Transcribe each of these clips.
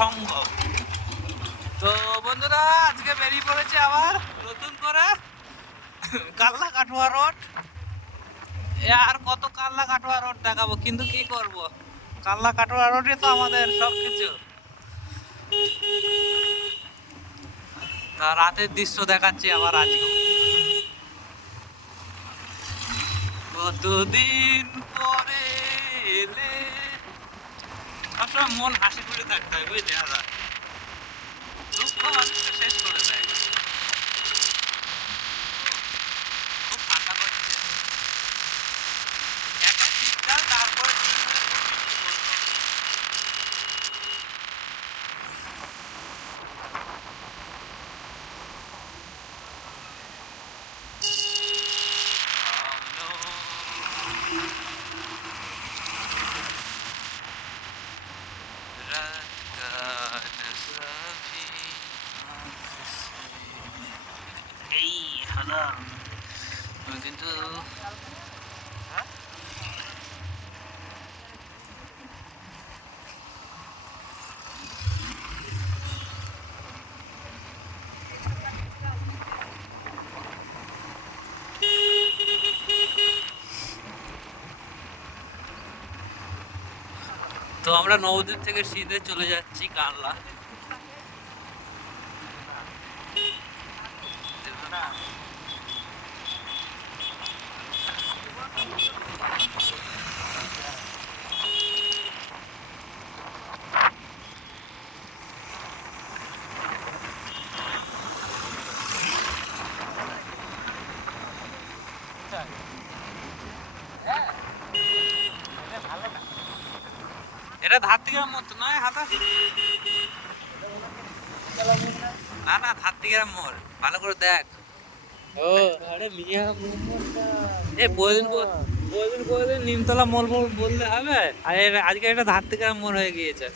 সম্ভব। তো বন্ধুরা, আজকে বেরিয়ে পড়েছে আবার নতুন করে কাল্লা কাঠুয়া রোড। আর কত কাল্লা কাঠুয়া রোড দেখাবো, কিন্তু কি করব? কাল্লা কাঠুয়া রোডে তো আমাদের সব কিছু তা রাতের দৃশ্য দেখাচ্ছি আবার আজকে। কতদিন পরে এলে সবসময় মন হাসি করে থাকতে হয় বুঝলি? দাদা দুঃখ মানুষকে শেষ করে দেয় খুব ঠান্ডা করছে একা শীতকাল তারপরে ঠিক করে খুব বৃষ্টি পড়ল। এই তো আমরা নবদ্বীপ থেকে সিধে চলে যাচ্ছি কানলা। এটা ধাত্তিগ্রাম মতো নয় হাতা? না না ধাত্তিগ্রাম মোড় ভালো করে দেখ। ও আরে মিয়া এ বদিন বদিন বদিন নিমতলা মোড় মোড় বললে হবে? আর আজকে এটা ধাত্তিগ্রাম মোড় হয়ে গিয়েছে।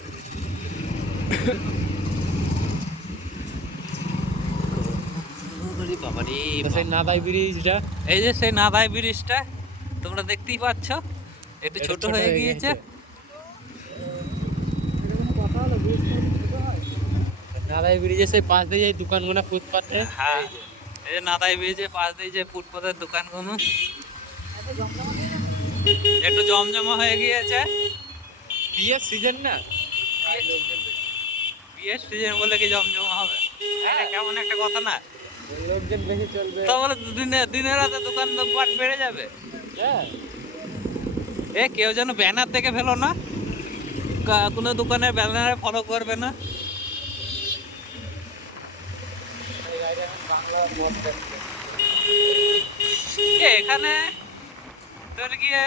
বাবারে সেই নাদাই ব্রিজটা। এই যে সেই নাদাই ব্রিজটা তোমরা দেখতেই পাচ্ছ একটু ছোট হয়ে হয়ে গিয়েছে। নাদাই ব্রিজে সেই পাশ দিয়ে যাই দোকানগুলো ফুটপাতে। হ্যাঁ এই যে নাদাই ব্রিজে পাশ দিয়ে যে ফুটপাতের দোকানগুলো। একটু জমজমা হয়ে গিয়েছে। বিয়ের সিজন না? বিয়ের সিজন বলে কি জমজমা হবে? এটা কেমন একটা কথা না। লোকজন বেশি চলবে। তো দিনে দিনে রাতে দোকান পাট বেড়ে যাবে। হ্যাঁ। এ কেউ যেন ব্যানার দেখে ফেলো না। কোনো দোকানের ব্যানারে ফলো করবে না। এখানে তোর গিয়ে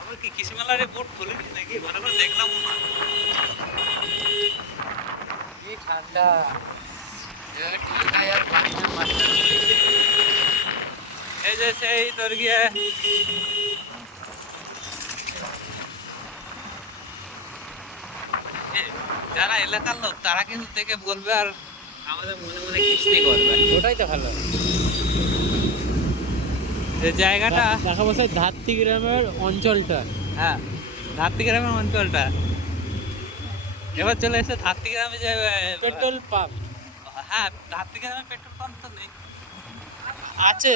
আমার কি কৃষিমেলার বুট খুলিনি নাকি? ভালো করে দেখলাম না। কি ঠান্ডা। এই যে সেই তোর গিয়ে যারা এলাকার লোক তারা কিন্তু থেকে বলবে আর আমাদের মনে মনে কিস্তি করবে ওটাই তো ভালো যে জায়গাটা দেখা বসে ধাত্রী গ্রামের অঞ্চলটা। হ্যাঁ ধাত্রী গ্রামের অঞ্চলটা। এবার চলে এসে ধাত্তিগ্রামে যে এ, পেট্রোল পাম্প। হ্যাঁ ধাত্তিগ্রামে পেট্রোল পাম্প তো নেই। আছে।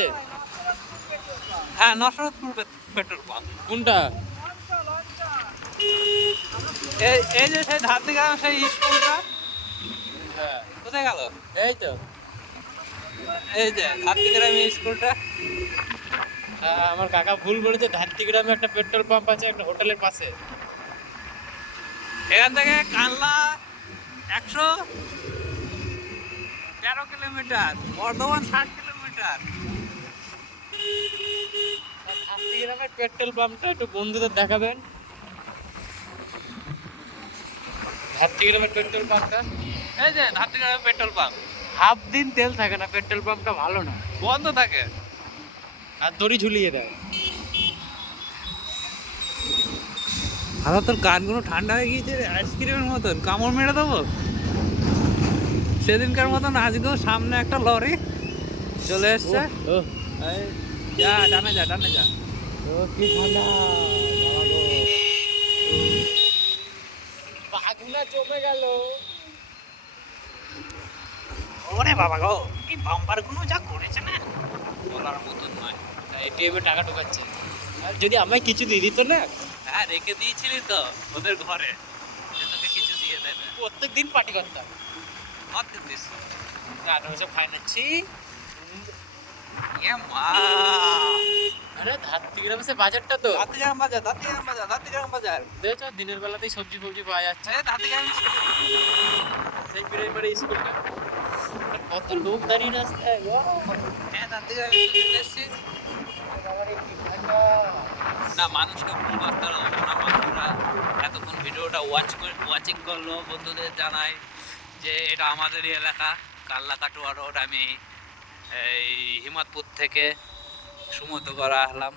হ্যাঁ নসরতপুর পেট্রোল পাম্প। কোনটা? এই এই যে সেই ধাত্তিগ্রামে সেই স্কুলটা? হ্যাঁ। কোথায় গেল? এই তো। এই যে ধাত্তিগ্রামে স্কুলটা। হ্যাঁ, আমার কাকা ভুল বলেছে ধাত্তি গ্রামে একটা পেট্রোল পাম্প আছে একটা হোটেলের পাশে। এখান থেকে কানলা একশো তেরো কিলোমিটার, বর্ধমান ষাট কিলোমিটার। গ্রামের পেট্রোল পাম্পটা একটু বন্ধুদের দেখাবেন। গ্রামের পেট্রোল পাম্পটা। এই যে ধাত্তিগ্রামে পেট্রোল পাম্প। হাফ দিন তেল থাকে না, পেট্রোল পাম্পটা ভালো না। বন্ধ থাকে। আর দড়ি ঝুলিয়ে দেয়। তোর ঠান্ডা হয়ে গিয়েছে আইসক্রিমের মতন। কামড় মেরে দেবো? সেদিনকার মতন আজকেও সামনে একটা লরি চলে এসছে। ও। যা ডানে যা ডানে যা। ও কি ঠান্ডা। জমে গেল। ওরে বাবা গো এই বাম্পারগুলো যা করেছে না। বলার মতন নয় এটিএমে টাকা ঢোকাচ্ছে। আর যদি আমায় কিছু দিয়ে দিত না? হ্যাঁ রেখে দিয়েছিলি তো ওদের ঘরে। তোকে কিছু দিয়ে দেবে। প্রত্যেক দিন পার্টি করতাম। কত দিস আর ওসব খাই নাচ্ছি এ মা আরে ধাত্তি গ্রামে সে বাজারটা তো দাঁতিগ্রাম বাজার দাঁতিগ্রাম বাজার বাজার দেখছ দিনের বেলাতেই সবজি ফবজি পাওয়া যাচ্ছে দাঁতিগ্রাম সেই প্রাইমারি স্কুলটা আর কত লোক দাঁড়িয়ে রাস্তায় হ্যাঁ দাঁতিগ্রাম স্কুলে এসেছি না মানুষকে ভুল বার্তা দেবো না এতক্ষণ ভিডিওটা ওয়াচ করে ওয়াচিং করল বন্ধুদের জানাই যে এটা আমাদেরই এলাকা কাল্লা কাটোয়া রোড আমি এই হিমাদপুর থেকে সুমতো করা আসলাম।